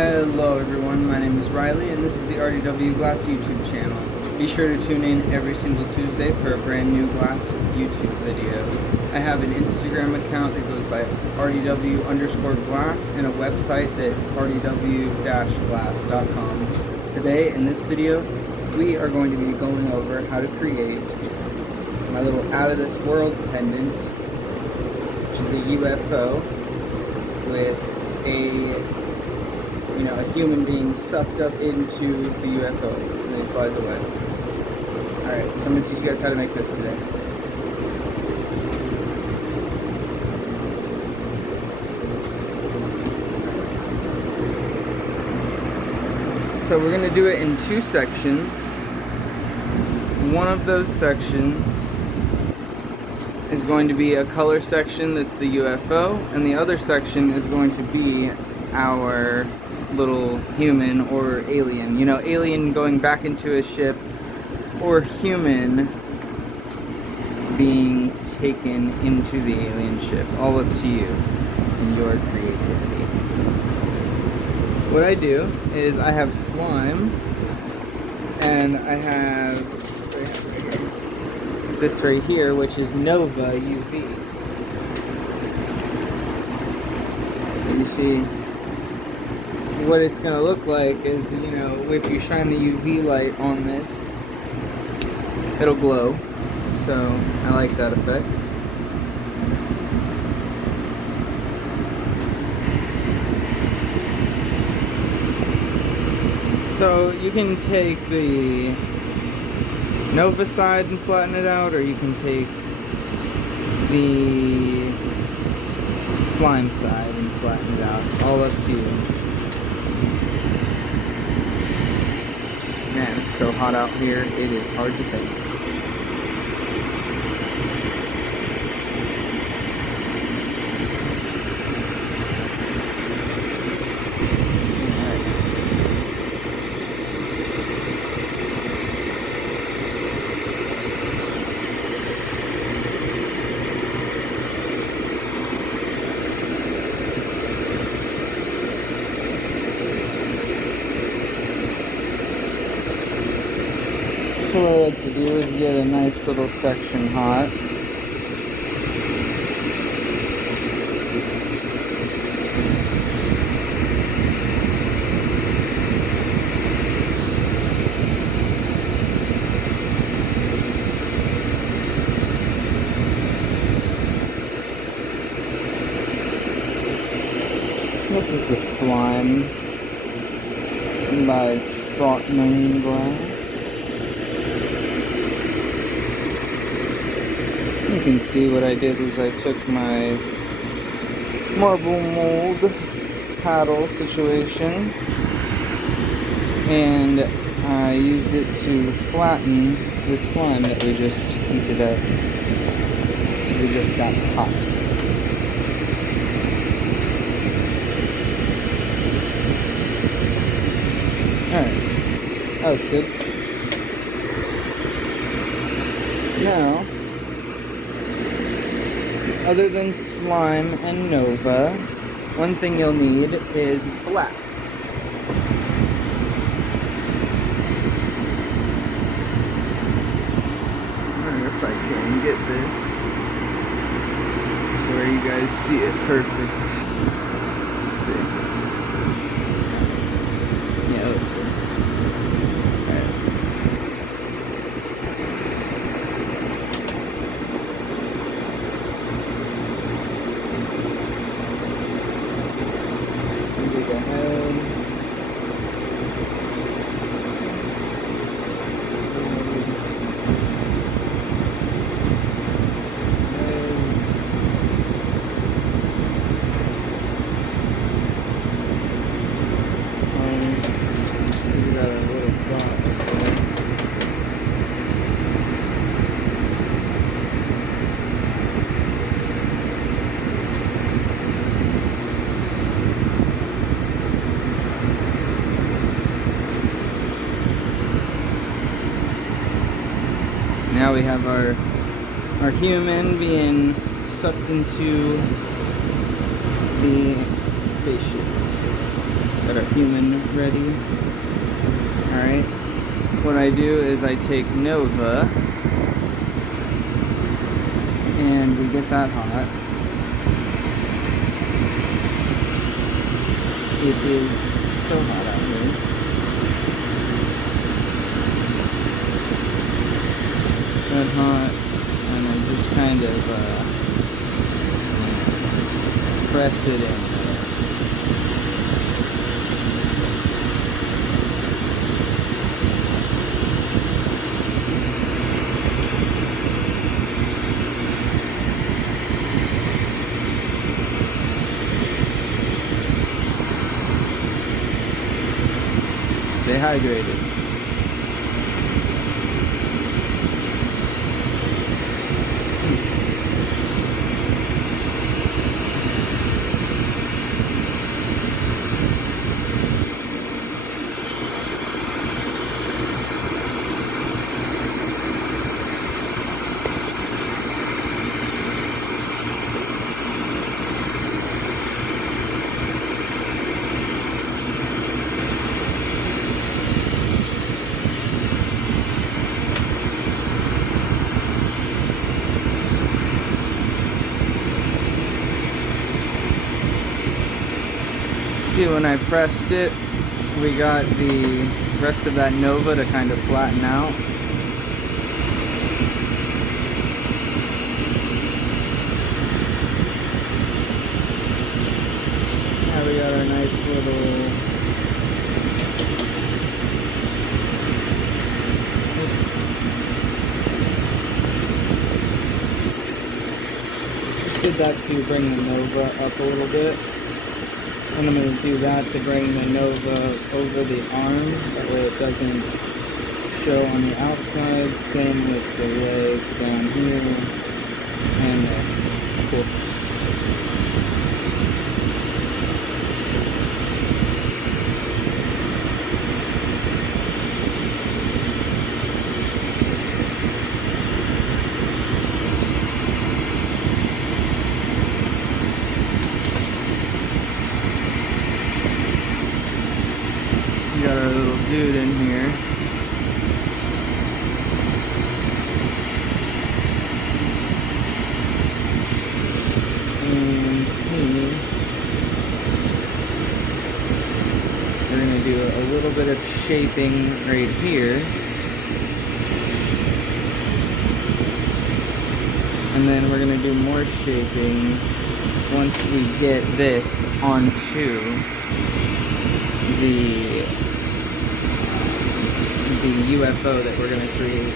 Hello everyone, my name is Riley and this is the RDW Glass YouTube channel. Be sure to tune in every single Tuesday for a brand new glass YouTube video. I have an Instagram account that goes by RDW_glass and a website that's rdw-glass.com. Today in this video we are going to be going over how to create my little out of this world pendant, which is a UFO with a human being sucked up into the UFO and then flies away. Alright, so I'm going to teach you guys how to make this today. So we're going to do it in two sections. One of those sections is going to be a color section that's the UFO, and the other section is going to be our little human or alien. You know, alien going back into a ship, or human being taken into the alien ship. All up to you and your creativity. What I do is I have slime, and I have this right here, which is Nova UV. So you see, what it's going to look like is, if you shine the UV light on this, it'll glow. So I like that effect. So you can take the Nova side and flatten it out, or you can take the slime side and flatten it out. All up to you. Man, it's so hot out here, it is hard to think. So what I like to do is get a nice little section hot. This is the slime by Trotman Glass. You can see what I did was I took my marble mold paddle situation and I used it to flatten the slime that we just heated up. We just got hot. Alright, that was good. Now, other than slime and Nova, one thing you'll need is black. I wonder if I can get this where you guys see it perfect. Let's see. Yeah, that looks good. Alright. Now we have our human being sucked into the spaceship. that are human ready. Alright, what I do is I take Nova and we get that hot. It is so hot out here. That hot, and I just kind of press it in there. Stay hydrated. See, when I pressed it, we got the rest of that Nova to kind of flatten out. Now we got our nice little just did that to bring the Nova up a little bit. And I'm going to do that to bring the Nova over the arm, that way it doesn't show on the outside. Same with the leg down here and the foot. We got our little dude in here. And we're going to do a little bit of shaping right here. And then we're going to do more shaping once we get this onto the UFO that we're going to create.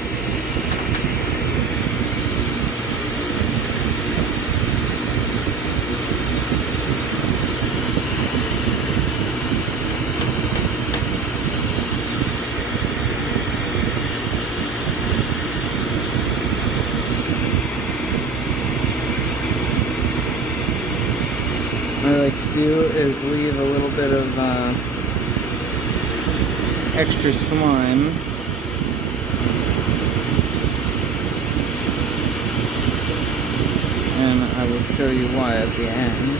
What I like to do is leave a little bit of extra slime. And I will show you why at the end.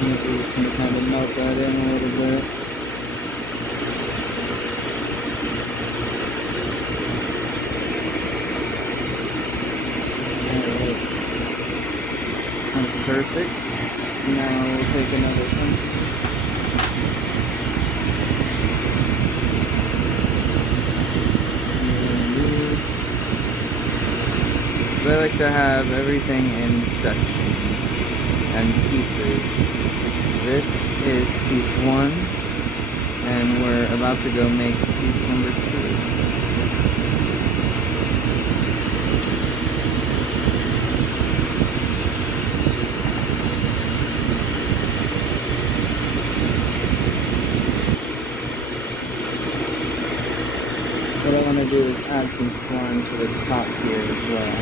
Maybe we can kind of melt that in a little bit. Perfect. Now we'll take another one. So I like to have everything in sections and pieces. This is piece 1, and we're about to go make piece number 2. What I want to do is add some slime to the top here as well.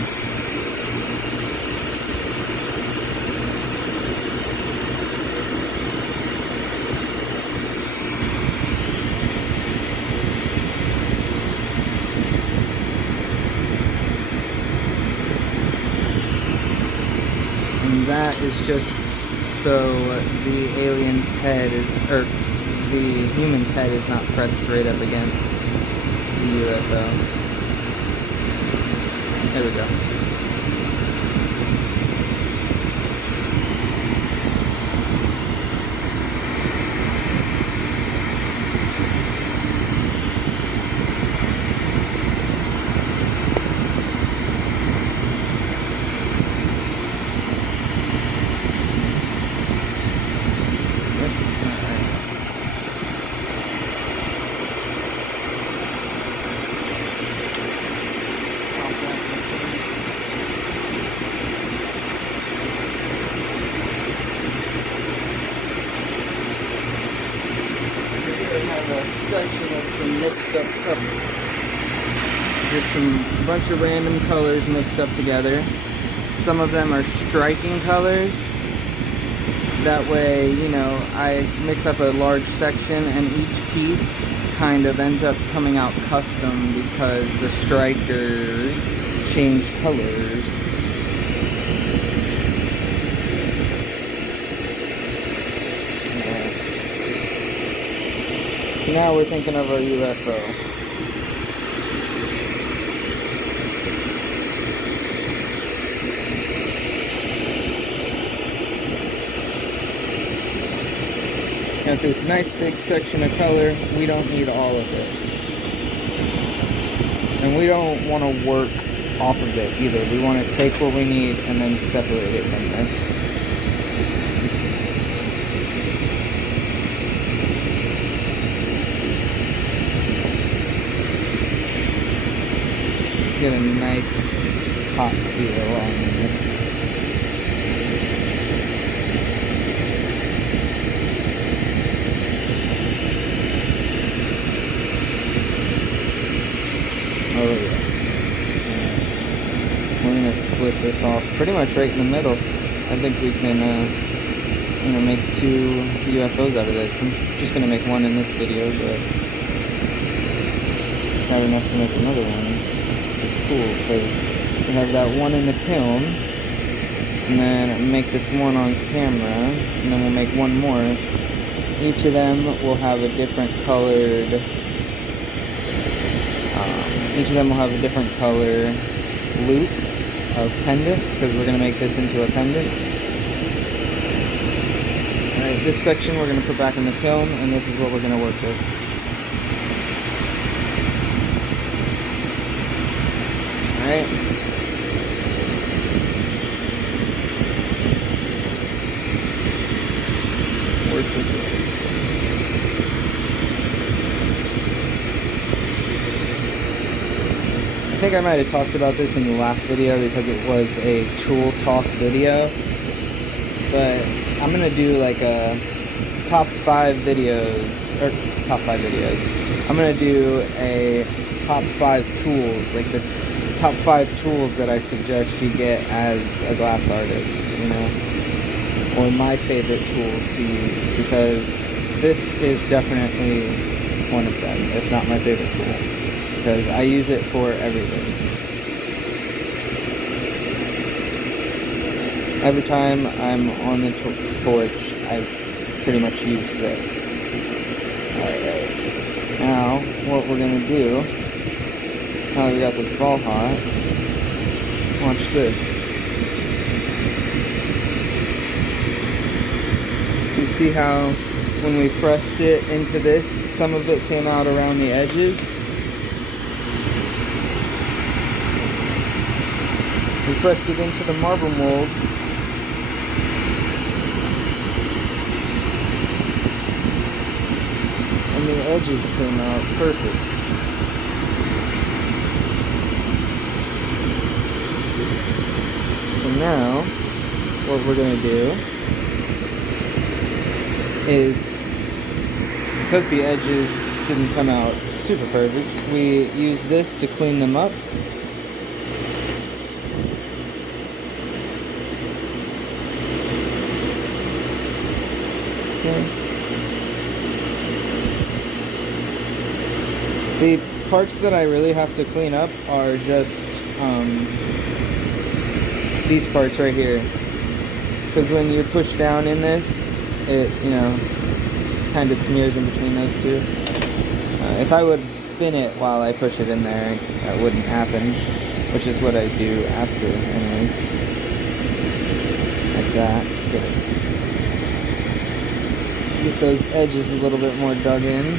And that is just so the alien's head is, or the human's head is not pressed straight up against the UFO. There we go. Section of some mixed up colors. There's some bunch of random colors mixed up together. Some of them are striking colors. That way, you know, I mix up a large section and each piece kind of ends up coming out custom because the strikers change colors. Now we're thinking of our UFO. Got this nice big section of color. We don't need all of it. And we don't want to work off of it either. We want to take what we need and then separate it from there. Get a nice hot seal on this. Oh yeah. We're gonna split this off pretty much right in the middle. I think we can, you know, make 2 UFOs out of this. I'm just gonna make one in this video, but have enough to make another one. It's cool because we have that one in the kiln, and then make this one on camera, and then we'll make one more. Each of them will have a different colored, loop of pendant, because we're going to make this into a pendant. Alright, this section we're going to put back in the kiln, and this is what we're going to work with. Alright. Work with this. I think I might have talked about this in the last video because it was a tool talk video. But I'm going to do like a top 5 videos, or top 5 videos. I'm going to do a top 5 tools, like the top 5 tools that I suggest you get as a glass artist, you know, or my favorite tools to use, because this is definitely one of them, if not my favorite tool, because I use it for everything. Every time I'm on the torch, I pretty much use this. Alright, now what we're going to do, now that we got this ball hot, watch this. You see how when we pressed it into this, some of it came out around the edges? We pressed it into the marble mold. And the edges came out perfect. So now, what we're going to do is, because the edges didn't come out super perfect, we use this to clean them up. Okay. The parts that I really have to clean up are just these parts right here. because when you push down in this, it, you know, just kind of smears in between those two. If I would spin it while I push it in there, that wouldn't happen, which is what I do after anyways. Like that. Get those edges a little bit more dug in.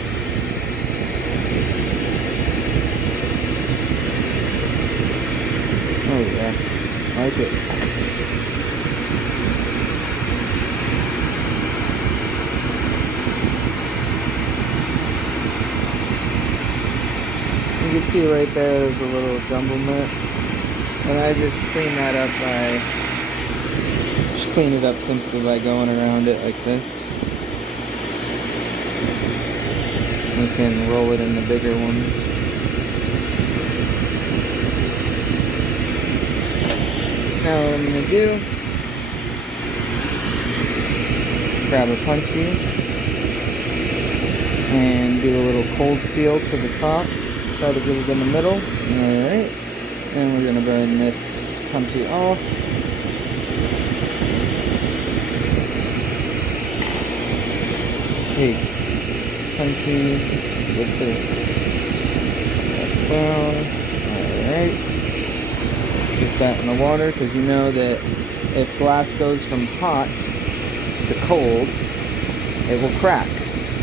Oh yeah, like it. You can see right there's a little jumblement, and I just clean that up by, just clean it up simply by going around it like this. You can roll it in the bigger one. Now what I'm going to do, grab a punchy and do a little cold seal to the top. Try to get it in the middle. Alright. And we're going to burn this punchy off. Take punchy with this down. Alright. Get that in the water, because you know that if glass goes from hot to cold, it will crack.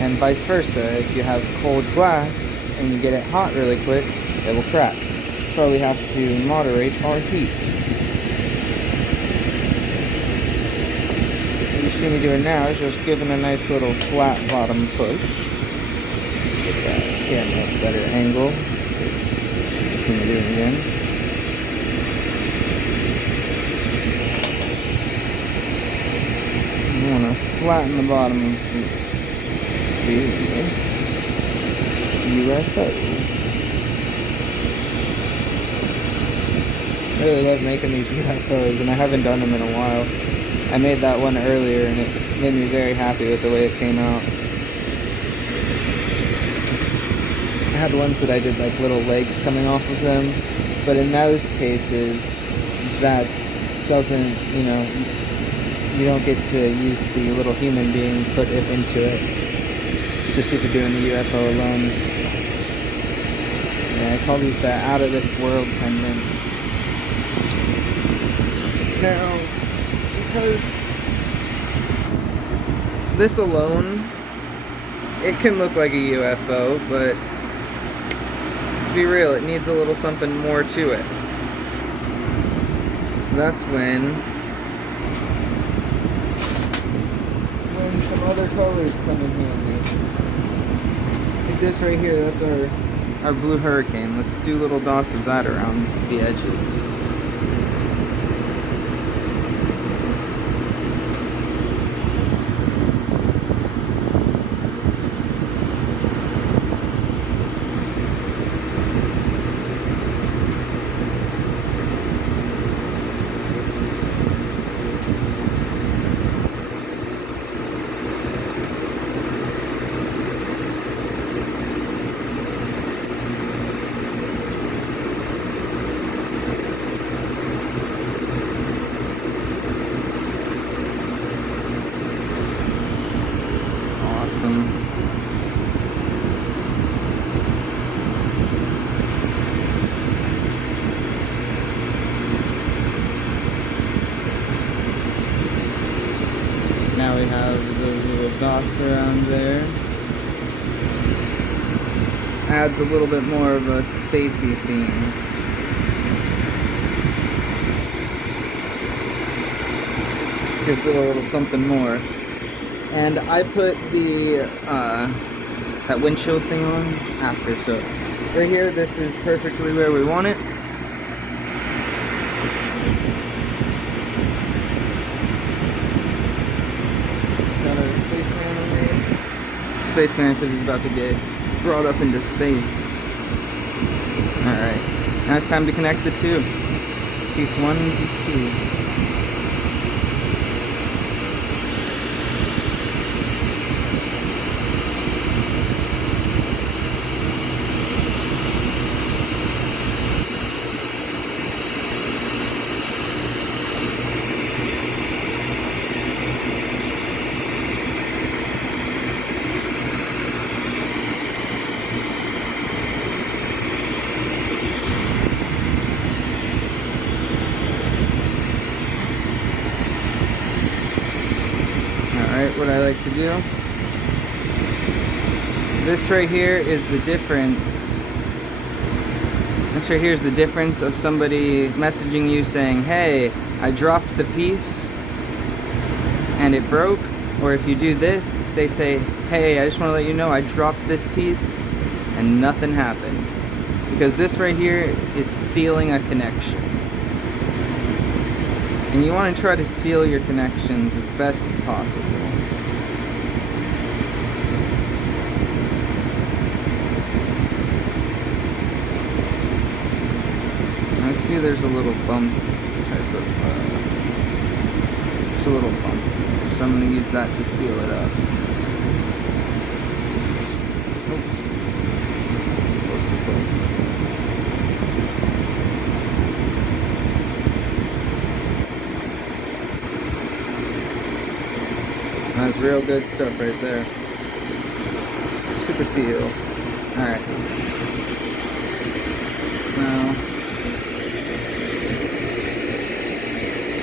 And vice versa. If you have cold glass and you get it hot really quick, it will crack. So we have to moderate our heat. What you see me doing now is just giving a nice little flat bottom push. Get that camera at a better angle. Let's see me do it again. You want to flatten the bottom of the UFO. I really love making these UFOs, and I haven't done them in a while. I made that one earlier, and it made me very happy with the way it came out. I had ones that I did like little legs coming off of them, but in those cases, that doesn't, you know, you don't get to use the little human being put it into it. It's just if you're doing the UFO alone. Yeah, I call these the out of this world pendant. Now, because this alone, it can look like a UFO, but let's be real, it needs a little something more to it. So that's when some other colors come in handy. Like this right here, that's our blue hurricane. Let's do little dots of that around the edges. Now we have those little dots around there. Adds a little bit more of a spacey theme. Gives it a little something more. And I put the that windshield thing on after, so right here, this is perfectly where we want it. Got our spaceman on there. Spaceman, because he's about to get brought up into space. Alright, now it's time to connect the two. Piece 1 and piece 2. what I like to do. This right here is the difference. This right here is the difference of somebody messaging you saying, hey, I dropped the piece and it broke. Or if you do this, they say, hey, I just want to let you know I dropped this piece and nothing happened. Because this right here is sealing a connection. And you want to try to seal your connections as best as possible. I see there's a little bump type of, just a little bump. So I'm going to use that to seal it up. Oops. Close to close. That's real good stuff right there. Super seal. Alright. Now,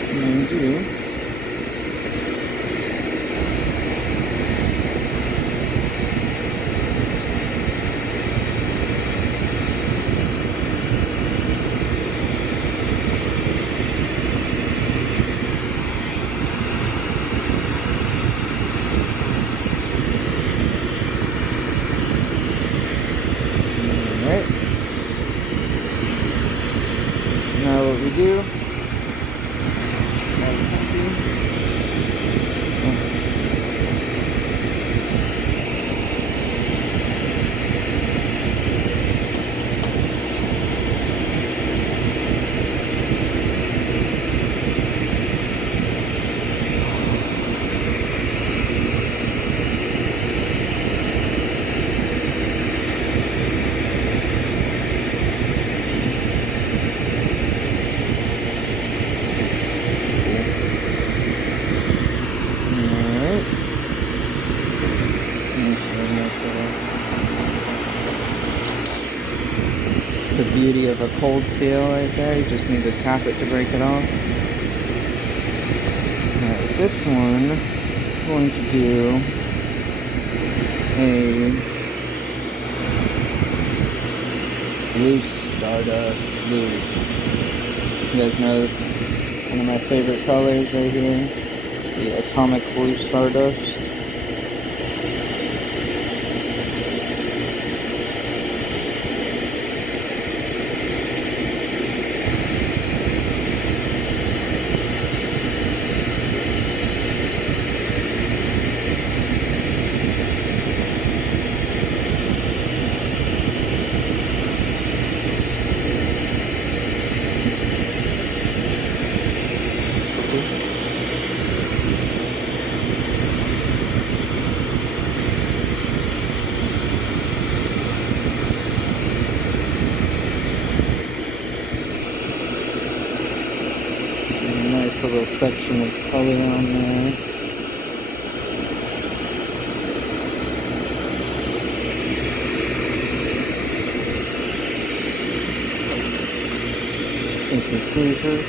I'm going to do now what we do, the beauty of a cold steel right there. You just need to tap it to break it off. Alright, this one, I'm going to do a blue stardust blue. You guys know this is one of my favorite colors right here. The atomic blue stardust. Nice little section of color on there. And some tweezers.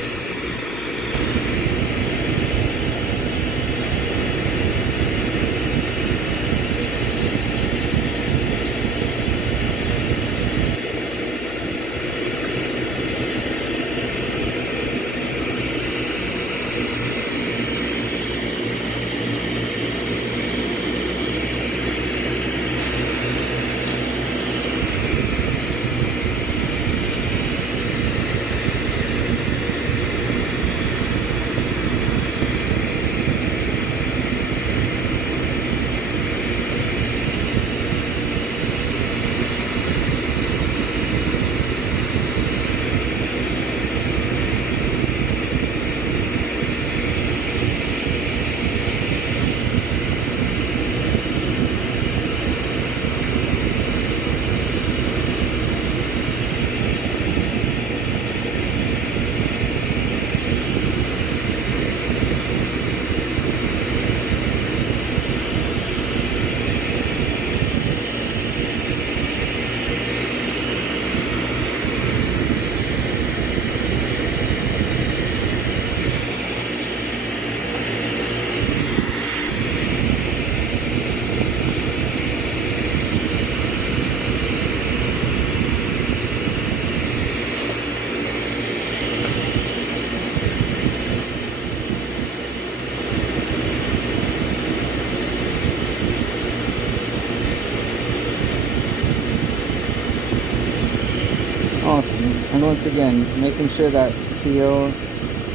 Awesome. And once again, making sure that seal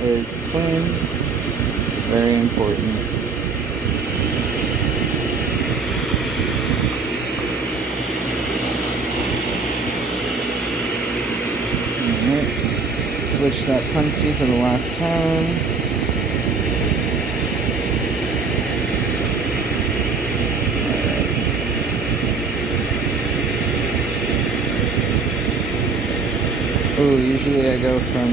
is clean, very important. Alright, switch that punchy for the last time. Ooh, usually I go from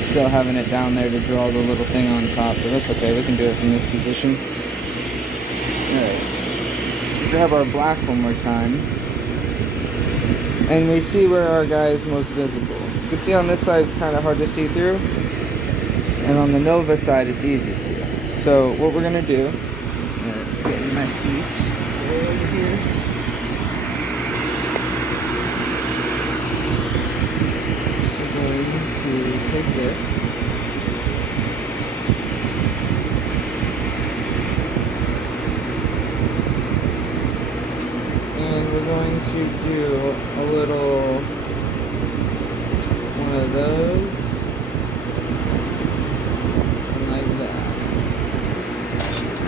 still having it down there to draw the little thing on top, but that's okay, we can do it from this position. Alright, grab our black one more time, and we see where our guy is most visible. You can see on this side it's kind of hard to see through, and on the Nova side it's easy to. So what we're going to do, get in my seat over here. Take this, and we're going to do a little one of those, like that.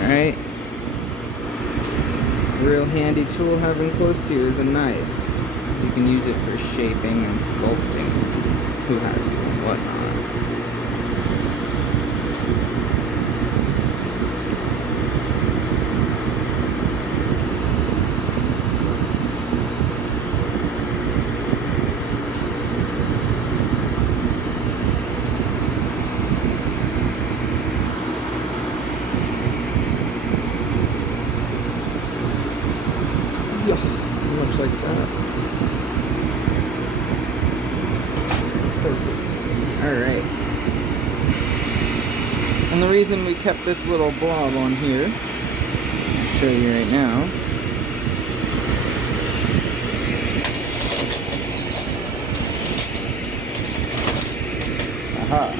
Alright, a real handy tool having close to you is a knife, so you can use it for shaping and sculpting who have you and whatnot. Looks like that. That's perfect. Alright. And the reason we kept this little blob on here, I'll show you right now. Aha.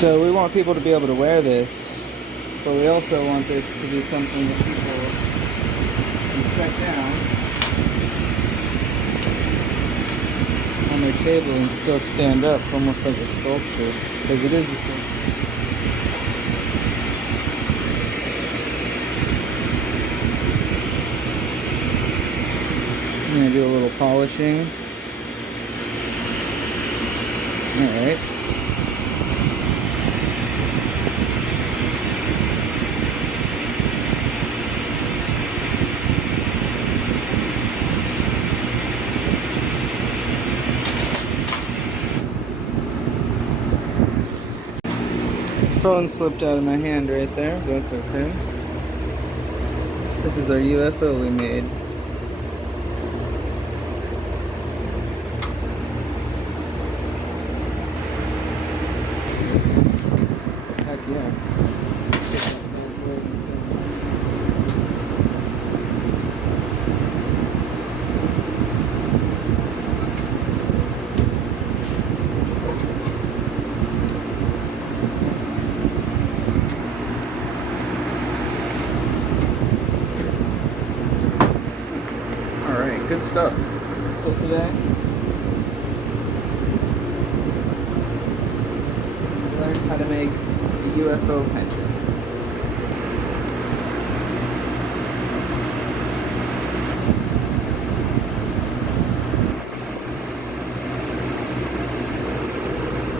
So we want people to be able to wear this, but we also want this to be something that people can set down on their table and still stand up almost like a sculpture, because it is a sculpture. I'm going to do a little polishing. Alright. Phone slipped out of my hand right there, but that's okay. This is our UFO we made. Heck yeah. Good stuff. So today, we learned how to make a UFO pendant.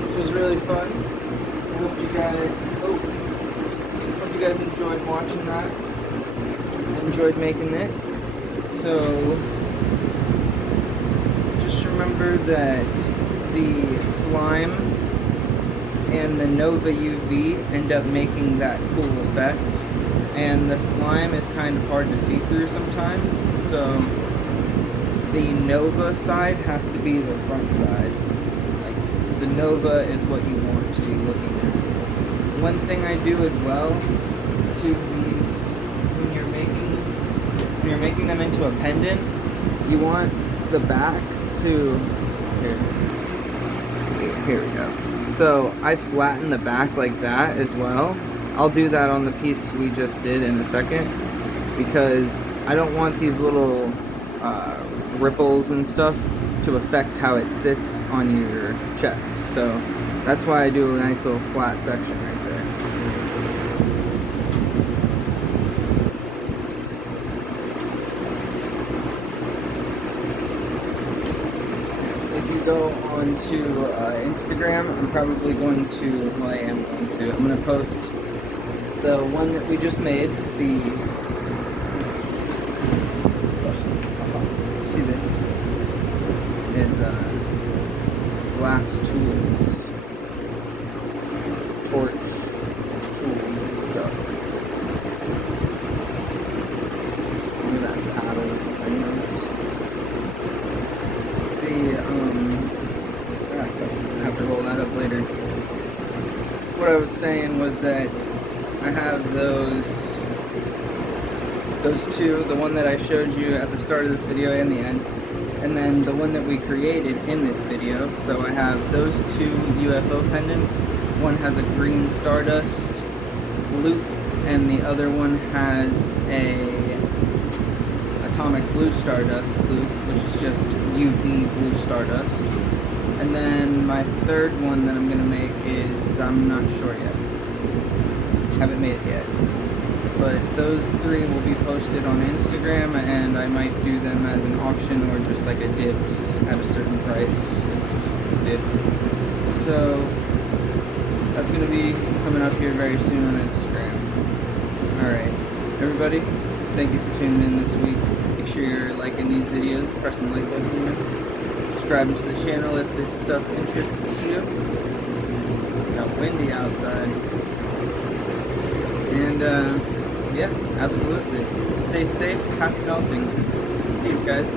This was really fun. I hope you guys enjoyed watching that. I enjoyed making it. So remember that the slime and the Nova UV end up making that cool effect. And the slime is kind of hard to see through sometimes, so the Nova side has to be the front side. Like, the Nova is what you want to be looking at. One thing I do as well to these, when you're making them into a pendant, you want the back to, here we go. So I flatten the back like that as well. I'll do that on the piece we just did in a second, because I don't want these little ripples and stuff to affect how it sits on your chest. So that's why I do a nice little flat section right there. If you go onto Instagram, I'm probably going to, well, I am going to, I'm going to post the one that we just made, see this is glass tools, torch tools stuff. Look at that paddle thing. I have to roll that up later. What I was saying was that I have those two, the one that I showed you at the start of this video and the end, and then the one that we created in this video. So I have those two UFO pendants. One has a green stardust loop, and the other one has a atomic blue stardust loop, which is just UV blue stardust. And then my third one that I'm going to make is, I'm not sure yet. Haven't made it yet. But those three will be posted on Instagram, and I might do them as an auction or just like a dibs at a certain price. Dip. So that's going to be coming up here very soon on Instagram. Alright, everybody, thank you for tuning in this week. Make sure you're liking these videos, pressing the like button, subscribing to the channel if this stuff interests you. Got windy outside. And yeah, absolutely. Stay safe, happy melting. Peace, guys.